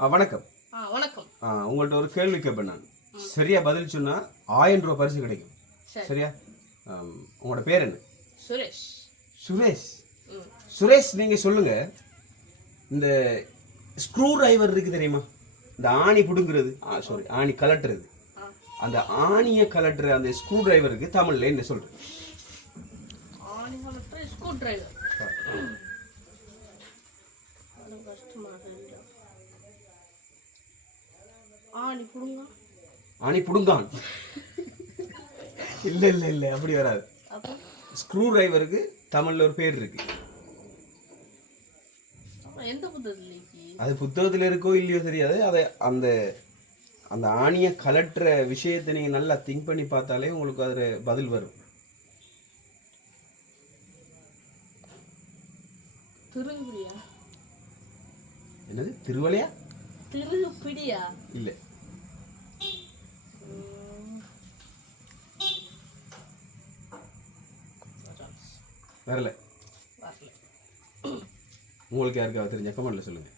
வணக்கம். வணக்கம். உங்கள்ட்ட ஒரு கேள்வி கேட்பேன் நான். சரியா பதில் சொன்னா 1000 ரூபாய் பரிசு கிடைக்கும். சரியா? உங்களோட பேர் என்ன? சுரேஷ். சுரேஷ். சுரேஷ், நீங்க சொல்லுங்க. இந்த ஸ்க்ரூ டிரைவர் இருக்கு தெரியுமா? இந்த ஆணி புடுங்குறது, ஆணி கலட்டுறது. அந்த ஆணியை கலட்டுற அந்த ஸ்க்ரூ டிரைவருக்கு தமிழ்ல என்ன சொல்றது? ஆணி கலட்டுற ஸ்க்ரூ டிரைவர். ஆணி புடுங்கான். இல்ல இல்ல இல்ல, அப்படி வராது. ஸ்க்ரூ டிரைவருக்கு தமிழ்ல ஒரு பேர் இருக்கு. அது புத்தகத்துல இருக்கோ இல்லையோ தெரியாது. அதை அந்த அந்த ஆணியை கலட்டுற விஷயத்தை நீங்க நல்லா திங்க் பண்ணி பார்த்தாலே உங்களுக்கு அதுல பதில் வரும். என்னது? திருவளையா? திருப்பிடியா? இல்ல. வரல. உங்களுக்கு யாருக்காவது தெரிஞ்ச கமெண்ட்ல சொல்லுங்க.